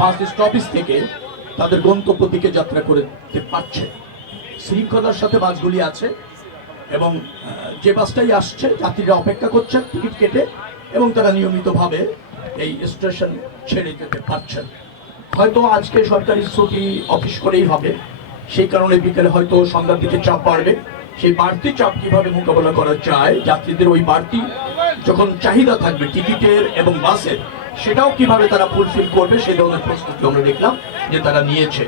Bus stoppage থেকে তাদের গন্তব্য দিকে যাত্রা করতে পারছে। শৃঙ্খলার সাথে বাসগুলি আছে এবং যে বাসটাই আসছে যাত্রীরা অপেক্ষা করছেন টিকিট কেটে এবং তারা নিয়মিতভাবে এই স্টেশন ছেড়ে যেতে পারছেন। হয়তো আজকে সরকারি ছুটি অফিস করেই হবে, সেই কারণে বিকেলে হয়তো সন্ধ্যার দিকে চাপ বাড়বে। সেই বাড়তি চাপ কিভাবে মোকাবেলা করা যায়, যাত্রীদের ওই বাড়তি যখন চাহিদা থাকবে টিকিটের এবং বাসের, সেটাও কিভাবে তারা ফুলফিল করবে সেই ধরনের প্রস্তুতি আমরা দেখলাম যে তারা নিয়েছে।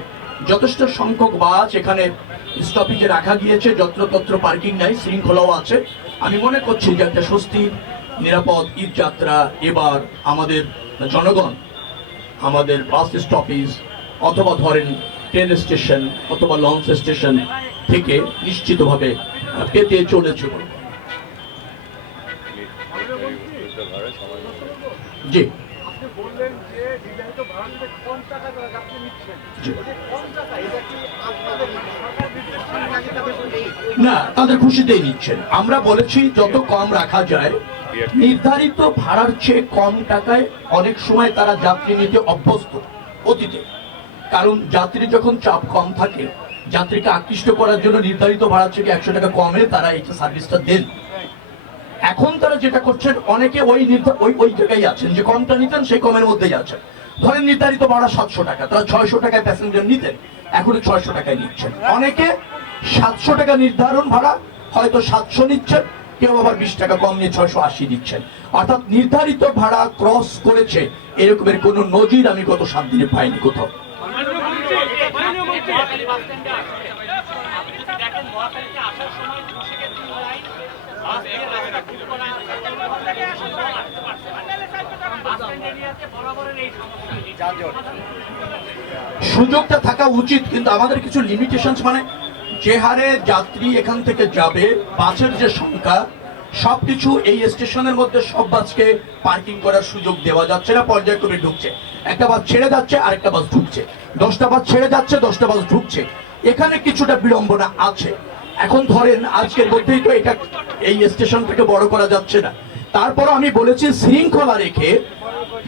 যথেষ্ট সংখ্যক বাস এখানে স্টপেজে রাখা গিয়েছে, যত্রতত্র পার্কিং নাই, শৃঙ্খলাও আছে। আমি মনে করছি যে একটা স্বস্তির নিরাপদ ঈদ যাত্রা এবার আমাদের জনগণ আমাদের বাস স্টপেজ অথবা ধরেন ট্রেন স্টেশন অথবা লঞ্চ স্টেশন থেকে নিশ্চিতভাবে পেতে চলেছে। জি না, তাদের খুশিতেই নিচ্ছেন। আমরা বলেছি যত কম রাখা যায়, নির্ধারিত ভাড়ার চেয়ে কম টাকায় অনেক সময় তারা যাত্রী নিতে অভ্যস্ত অতীতে। কারণ যাত্রী যখন চাপ কম থাকে, যাত্রীকে আকৃষ্ট করার জন্য নির্ধারিত ভাড়া থেকে 100 টাকা কমে তারা এই সার্ভিসটা দেন। এখন তারা যেটা করছেন, অনেকে ওই জায়গায় আছেন যে কমটা নিতেন সেই কমের মধ্যেই আছেন। ধরেন নির্ধারিত ভাড়া 700 টাকা, তারা 600 টাকায় প্যাসেঞ্জার নিতেন, এখন 600 টাকায় নিচ্ছেন। অনেকে 700 টাকা নির্ধারণ ভাড়া হয়তো 700 নিচ্ছেন, কেউ আবার 20 টাকা কম নিয়ে 680 দিচ্ছেন। অর্থাৎ নির্ধারিত ভাড়া ক্রস করেছে এরকমের কোন নজির আমি গত 7 দিনে পাইনি কোথাও। সুযোগটা থাকা উচিত, কিন্তু আমাদের কিছু লিমিটেশন, মানে যে হারে যাত্রী এখান থেকে যাবে, বাসের যে সংখ্যা, সবকিছু এই স্টেশনের মধ্যে সব বাসকে পার্কিং করার সুযোগ দেওয়া যাচ্ছে না। পর্যায়ক্রমে ঢুকছে, একটা বাস ছেড়ে যাচ্ছে আরেকটা বাস ঢুকছে, 10টা বাস ছেড়ে যাচ্ছে 10টা বাস ঢুকছে, এখানে কিছুটা বিড়ম্বনা আছে। এখন ধরেন আজকের মধ্যেই তো এটা এই স্টেশন থেকে বড় করা যাচ্ছে না। তারপরও আমি বলেছি শৃঙ্খলা রেখে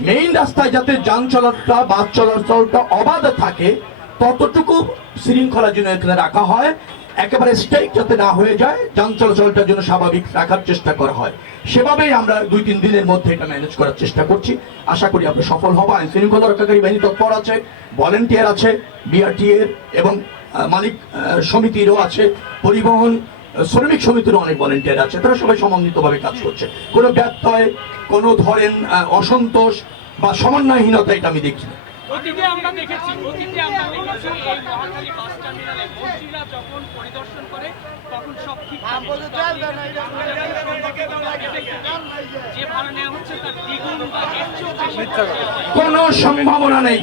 মেইন রাস্তায় যাতে যান চলাচলটা বাস চলাচলটা অবাধ থাকে, ততটুকু শৃঙ্খলা যেন এখানে রাখা হয়। একেবারে স্ট্রাইক যাতে না হয়ে যায়, যান চলাচলটার জন্য স্বাভাবিক রাখার চেষ্টা করা হয়। সেভাবেই আমরা 2-3 দিনের মধ্যে এটা ম্যানেজ করার চেষ্টা করছি। আশা করি আমরা সফল হব। আইন শৃঙ্খলা রক্ষাকারী বাহিনী তৎপর আছে, ভলেন্টিয়ার আছে, বিআরটি এর এবং মালিক সমিতিরও আছে, পরিবহন শ্রমিক সমিতিরও অনেক ভলেন্টিয়ার আছে। তারা সবাই সমন্বিতভাবে কাজ করছে। কোনো ব্যত্যয়, কোনো ধরেন অসন্তোষ বা সমন্বয়হীনতা এটা আমি দেখি না। আমরা দেখেছি এই মহাখালী বাস টার্মিনালে মন্ত্রীরা যখন পরিদর্শন করে তখন সব ঠিক যে ভাড়া নেওয়া হচ্ছে তার দ্বিগুণ বা এর চেয়েও বেশি কোনো সম্ভাবনা নেই।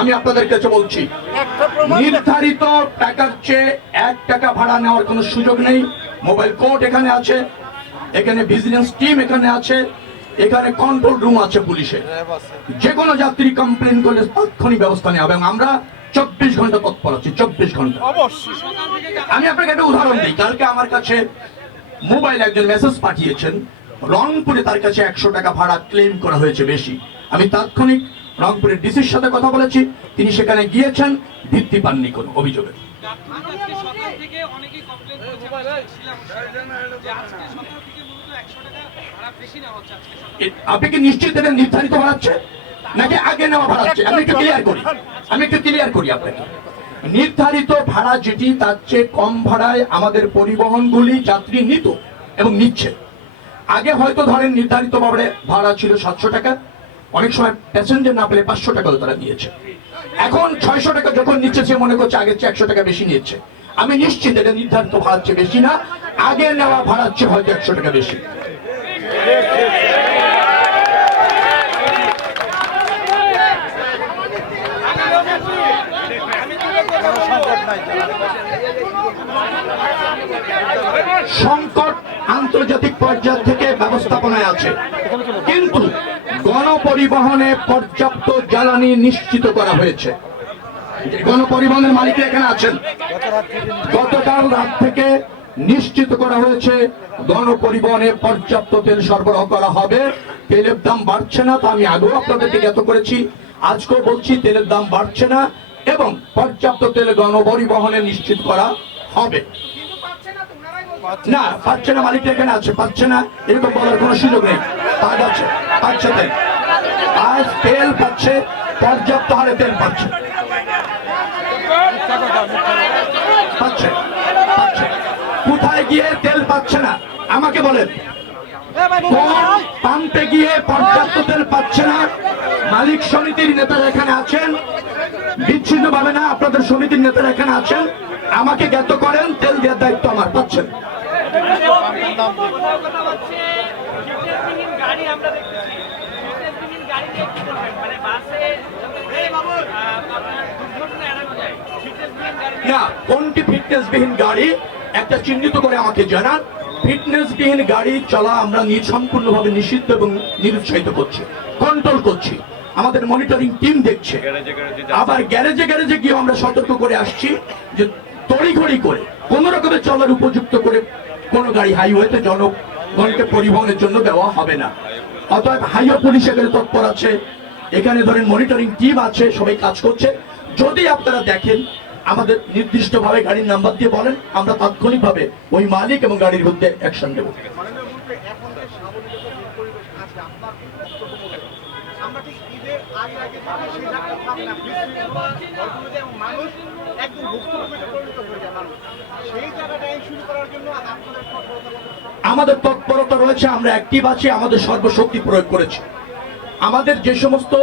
আমি আপনাদের কাছে বলছি, নির্ধারিত টাকার চেয়ে 1 টাকা ভাড়া নেওয়ার কোনো সুযোগ নেই। মোবাইল কোর্ট এখানে আছে, এখানে ভিজিলেন্স টিম এখানে আছে, এখানে কন্ট্রোল রুম আছে পুলিশের। যে কোনো যাত্রী কমপ্লেন করলে তাৎক্ষণিক ব্যবস্থা নেওয়া হবে এবং আমরা 24 ঘন্টা তৎপর আছি। 24 ঘন্টা। আমি আপনাকে একটা উদাহরণ দিই। কালকে আমার কাছে মোবাইল একজন মেসেজ পাঠিয়েছেন, রংপুরে তার কাছে 100 টাকা ভাড়া ক্লেম করা হয়েছে বেশি। আমি তাৎক্ষণিক রংপুরের ডিসির সাথে কথা বলেছি, তিনি সেখানে গিয়েছেন, ভিত্তি পাননি কোনো অভিযোগের। আপনি কি নিশ্চিত এটা নির্ধারিত ভাড়াচ্ছে নাকি আগে নেওয়া ভাড়াচ্ছে? আমি একটু ক্লিয়ার করি আপনাকে। নির্ধারিত ভাড়া যেটি, তার চেয়ে কম ভাড়ায় আমাদের পরিবহনগুলি যাত্রী নিত এবং নিচ্ছে। আগে হয়তো ধরেন নির্ধারিত ভাড়া ছিল 700 টাকা, অনেক সময় প্যাসেঞ্জার না পেলে 500 টাকাও তারা নিয়েছে। এখন 600 টাকা যখন নিচ্ছে, সে মনে করছে আগের চেয়ে 100 টাকা বেশি নিচ্ছে। আমি নিশ্চিত এটা নির্ধারিত ভাড়ার চেয়ে বেশি না, আগে নেওয়া ভাড়ার চেয়ে হয়তো 100 টাকা বেশি। সংকট আন্তর্জাতিক পর্যায় থেকে ব্যবস্থাপনায় আছে, কিন্তু গণপরিবহনে পর্যাপ্ত জ্বালানি নিশ্চিত করা হয়েছে। গণপরিবহনের মালিক এখানে আছেন, গতকাল রাত থেকে নিশ্চিত করা হয়েছে গণপরিবহনে পর্যাপ্ত তেল সরবরাহ করা হবে। তেলের দাম বাড়ছে না, তা আমি আগেও আপনাদেরকে জ্ঞাত করেছি। আজকেও বলছি তেলের দাম বাড়ছে না এবং পর্যাপ্ত তেল গণপরিবহনে নিশ্চিত করা হবে। না পাচ্ছে না, মালিক এখানে আছে, পাচ্ছে না এরকম বলার কোনো সুযোগ নেই। পাচ্ছে তেল, আজ তেল পাচ্ছে, পর্যাপ্ত হারে তেল পাচ্ছে, পাচ্ছে পাচ্ছে। কোথায় গিয়ে তেল পাচ্ছে না আমাকে বলেন? কোন পাম্পে গিয়ে পর্যাপ্ত তেল পাচ্ছে না? মালিক সমিতির নেতারা এখানে আছেন, বিচ্ছিন্ন ভাবে না, আপনাদের সমিতির নেতারা এখানে আছেন, আমাকে জ্ঞাত করেন, তেল দেওয়ার দায়িত্ব আমার। পাচ্ছেন না? কোনটি ফিটনেসবিহীন গাড়ি একটা চিহ্নিত করে আমাকে জানান। ফিটনেসবিহীন গাড়ি চলা আমরা সম্পূর্ণভাবে নিষিদ্ধ এবং নিরুৎসাহিত করছি, কন্ট্রোল করছি, আমাদের মনিটরিং টিম দেখছে। আবার গ্যারেজে গ্যারেজে গিয়ে আমরা সতর্ক করে আসছি যে তড়িঘড়ি করে কোন রকমের চলার উপযুক্ত করে কোন গাড়ি হাইওয়েতে জনগণকে পরিবহনের জন্য দেওয়া হবে না। অতএব হাইওয়ে পুলিশ এখানে তৎপর আছে, এখানে ধরেন মনিটরিং টিম আছে, সবাই কাজ করছে। যদি আপনারা দেখেন আমাদের নির্দিষ্টভাবে গাড়ির নাম্বার দিয়ে বলেন, আমরা তাৎক্ষণিকভাবে ওই মালিক এবং গাড়ির বিরুদ্ধে অ্যাকশন দেব। আমাদের তৎপরতা রয়েছে, আমরা অ্যাক্টিভ আছি, আমাদের সর্বশক্তি প্রয়োগ করেছি। আমাদের যে সমস্ত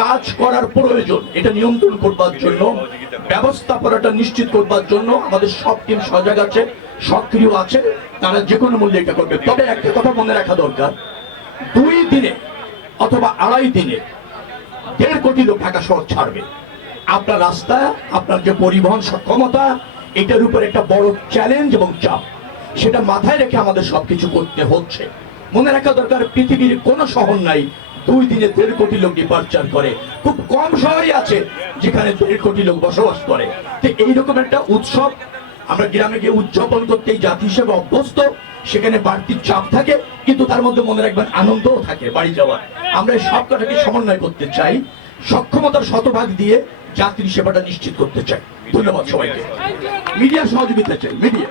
কাজ করার প্রয়োজন এটা নিয়ন্ত্রণ করবার জন্য, ব্যবস্থাপনাটা নিশ্চিত করবার জন্য আমাদের সব টিম সজাগ আছে, সক্রিয় আছে, তারা যে কোনো মূল্যে এটা করবে। তবে একটা কথা মনে রাখা দরকার, 2 দিনে অথবা 2.5 দিনে 1.5 কোটি লোক ঢাকা শহর ছাড়বে। আপনার রাস্তা, আপনার যে পরিবহন সক্ষমতা, এটার উপর একটা বড় চ্যালেঞ্জ এবং চাপ, সেটা মাথায় রেখে আমাদের সবকিছু করতে হচ্ছে। মনে রাখা দরকার, পৃথিবীর কোন শহর নাই 2 দিনে 1.5 কোটি লোক ডিপার্চার করে। খুব কম শহরই আছে যেখানে 1.5 কোটি লোক বসবাস করে। তো এইরকম একটা উৎসব আমরা গ্রামে গিয়ে উদযাপন করতে এই জাতি হিসেবে অভ্যস্ত, সেখানে বাড়তি চাপ থাকে, কিন্তু তার মধ্যে মনে রাখবেন আনন্দও থাকে বাড়ি যাওয়ার। আমরা এই সবকটাকে সমন্বয় করতে চাই, সক্ষমতার শতভাগ দিয়ে যাত্রী সেবাটা নিশ্চিত করতে চাই। ধন্যবাদ সবাইকে। মিডিয়ার সহযোগিতা চাই, মিডিয়া।